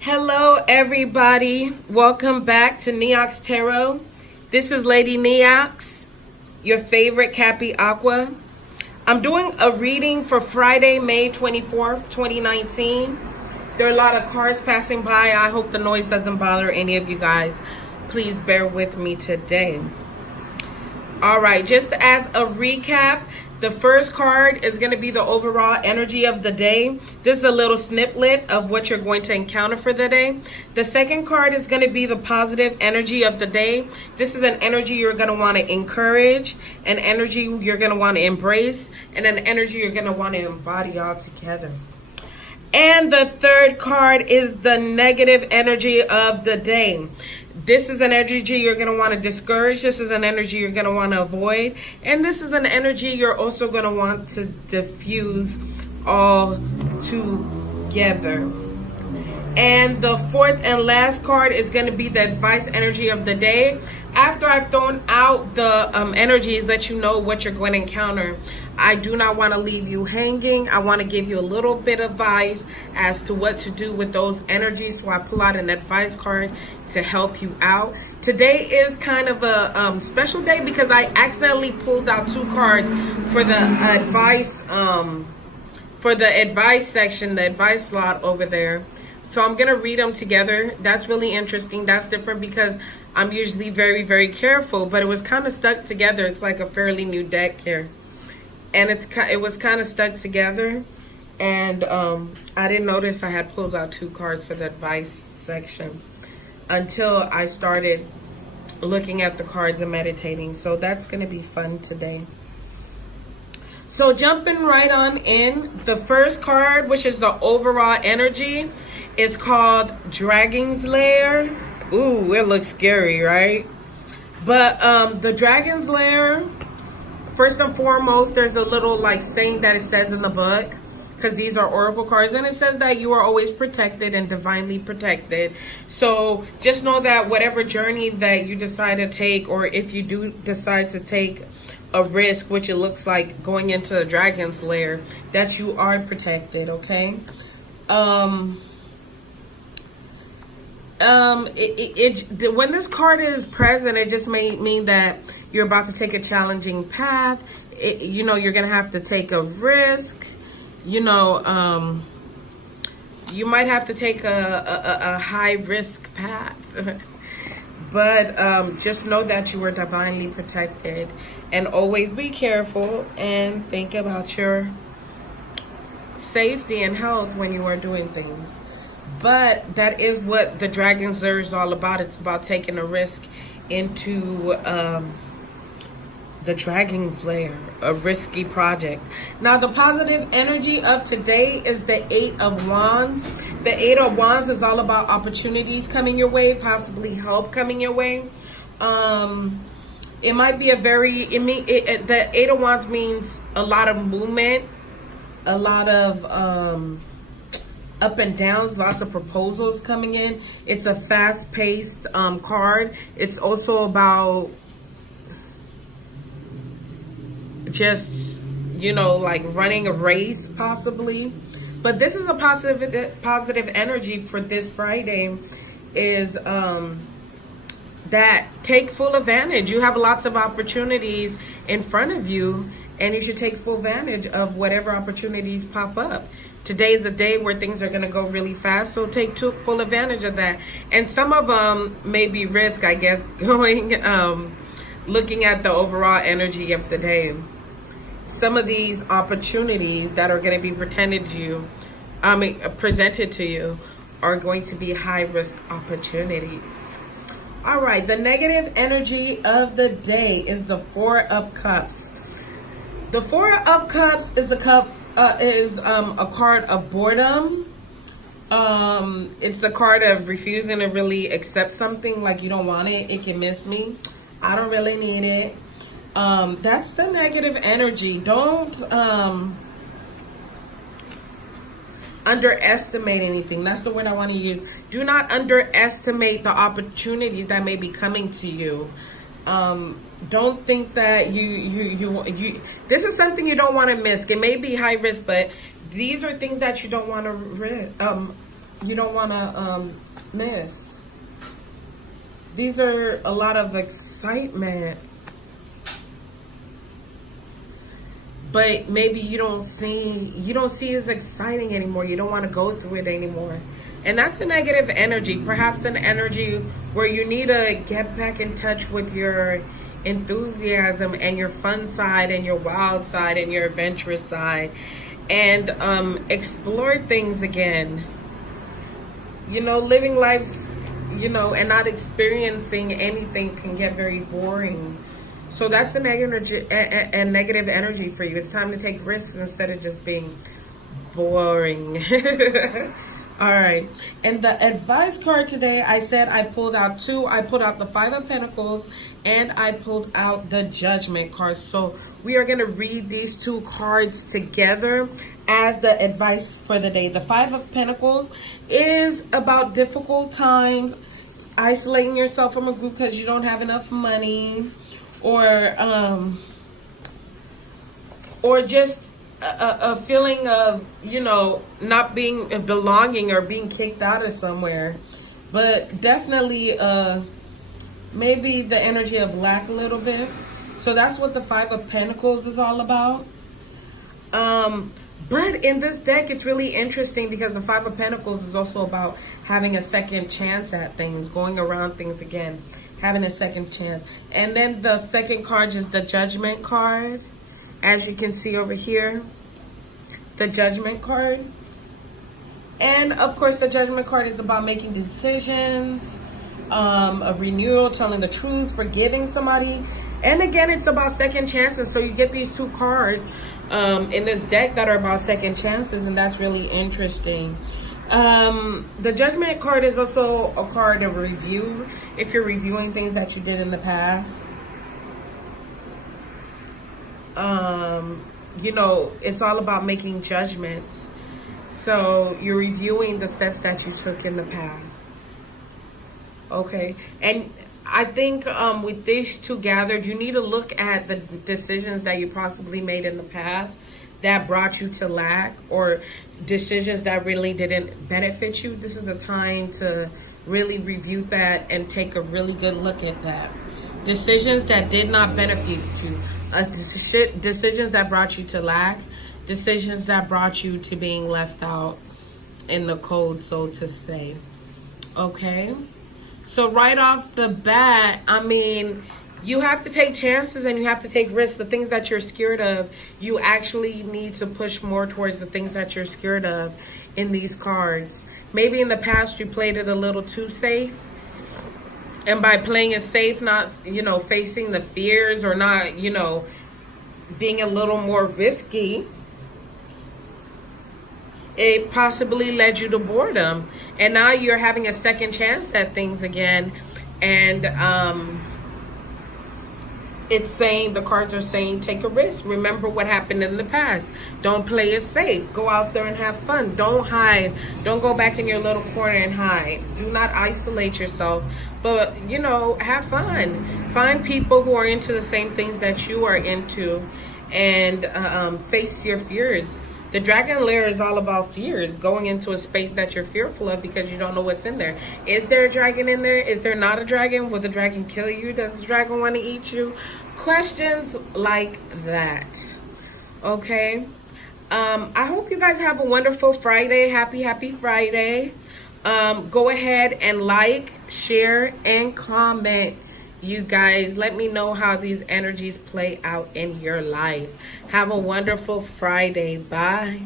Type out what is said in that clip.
Hello, everybody. Welcome back to Neox Tarot. This is Lady Neox, your favorite Cappy Aqua. I'm doing a reading for Friday, May 24th, 2019. There are a lot of cars passing by. I hope the noise doesn't bother any of you guys. Please bear with me today. All right, just as a recap, the first card is going to be the overall energy of the day. This is a little snippet of what you're going to encounter for the day. The second card is going to be the positive energy of the day. This is an energy you're going to want to encourage, an energy you're going to want to embrace, and an energy you're going to want to embody all together. And the third card is the negative energy of the day. This is an energy you're going to want to discourage. This is an energy you're going to want to avoid. And this is an energy you're also going to want to diffuse all together. And the fourth and last card is going to be the advice energy of the day. After I've thrown out the energies that you know what you're going to encounter, I do not want to leave you hanging. I want to give you a little bit of advice as to what to do with those energies. So I pull out an advice card to help you out. Today is kind of a special day because I accidentally pulled out two cards for the advice section, the advice slot over there. So I'm gonna read them together. That's really interesting. That's different because I'm usually very, very careful, but it was kind of stuck together. It's like a fairly new deck here, and it was kind of stuck together, and I didn't notice I had pulled out two cards for the advice section until I started looking at the cards and meditating. So that's going to be fun today. So jumping right on in, the first card, which is the overall energy, is called Dragon's Lair. Ooh, it looks scary, right? But the Dragon's Lair, first and foremost, there's a little like saying that it says in the book, because these are oracle cards, and it says that you are always protected and divinely protected. So just know that whatever journey that you decide to take, or if you do decide to take a risk, which it looks like going into the Dragon's Lair, that you are protected, okay? When this card is present, it just may mean that you're about to take a challenging path. You know, you're gonna have to take a risk. You know, you might have to take a high risk path, but just know that you are divinely protected, and always be careful and think about your safety and health when you are doing things. But that is what the Dragon's Lair is all about. It's about taking a risk into the Dragon's Lair, a risky project. Now, the positive energy of today is the Eight of Wands. The Eight of Wands is all about opportunities coming your way, possibly help coming your way. It might be the Eight of Wands means a lot of movement, a lot of up and downs, lots of proposals coming in. It's a fast-paced card. It's also about just, you know, like running a race possibly. But this is a positive energy for this Friday, is that take full advantage. You have lots of opportunities in front of you, and you should take full advantage of whatever opportunities pop up. Today is a day where things are going to go really fast, so take full advantage of that. And some of them may be risk, I guess, going looking at the overall energy of the day. Some of these opportunities that are going to be presented to you are going to be high risk opportunities. All right, the negative energy of the day is the Four of Cups. The Four of Cups is a card of boredom. It's a card of refusing to really accept something, like you don't want it. It can miss me. I don't really need it. That's the negative energy. Don't underestimate anything. That's the word I want to use. Do not underestimate the opportunities that may be coming to you. Don't think that you this is something you don't want to miss. It may be high risk, but these are things that you don't want to you don't want to miss. These are a lot of excitement, but maybe you don't see as exciting anymore. You don't want to go through it anymore. And that's a negative energy, perhaps an energy where you need to get back in touch with your enthusiasm and your fun side and your wild side and your adventurous side, and explore things again. You know, living life, you know, and not experiencing anything can get very boring. So that's a negative energy for you. It's time to take risks instead of just being boring. All right. And the advice card today, I said I pulled out two. I pulled out the Five of Pentacles and I pulled out the Judgment card. So we are going to read these two cards together as the advice for the day. The Five of Pentacles is about difficult times, isolating yourself from a group because you don't have enough money, or just a feeling of, you know, not being belonging or being kicked out of somewhere. But definitely maybe the energy of lack a little bit. So that's what the Five of Pentacles is all about. But in this deck, it's really interesting because the Five of Pentacles is also about having a second chance at things, going around things again, having a second chance. And then the second card is the Judgment card. As you can see over here, the Judgment card. And of course, the Judgment card is about making decisions, a renewal, telling the truth, forgiving somebody. And again, it's about second chances. So you get these two cards in this deck that are about second chances, and that's really interesting. The Judgment card is also a card of review, if you're reviewing things that you did in the past. You know, it's all about making judgments. So you're reviewing the steps that you took in the past. Okay. And I think with these two gathered, you need to look at the decisions that you possibly made in the past that brought you to lack, or decisions that really didn't benefit you. This is a time to really review that and take a really good look at that. Decisions that did not benefit you. Decisions that brought you to lack, decisions that brought you to being left out in the cold, so to say. Okay, so right off the bat, I mean, you have to take chances and you have to take risks. The things that you're scared of, you actually need to push more towards the things that you're scared of in these cards. Maybe in the past you played it a little too safe. And by playing it safe, not, you know, facing the fears, or not, you know, being a little more risky, it possibly led you to boredom. And now you're having a second chance at things again. And it's saying, the cards are saying, take a risk. Remember what happened in the past. Don't play it safe. Go out there and have fun. Don't hide. Don't go back in your little corner and hide. Do not isolate yourself. But, you know, have fun. Find people who are into the same things that you are into, and face your fears. The Dragon Lair is all about fears, going into a space that you're fearful of because you don't know what's in there. Is there a dragon in there? Is there not a dragon? Will the dragon kill you? Does the dragon want to eat you? Questions like that. Okay. I hope you guys have a wonderful Friday. Happy Friday. Go ahead and like, share, and comment. You guys, let me know how these energies play out in your life. Have a wonderful Friday. Bye.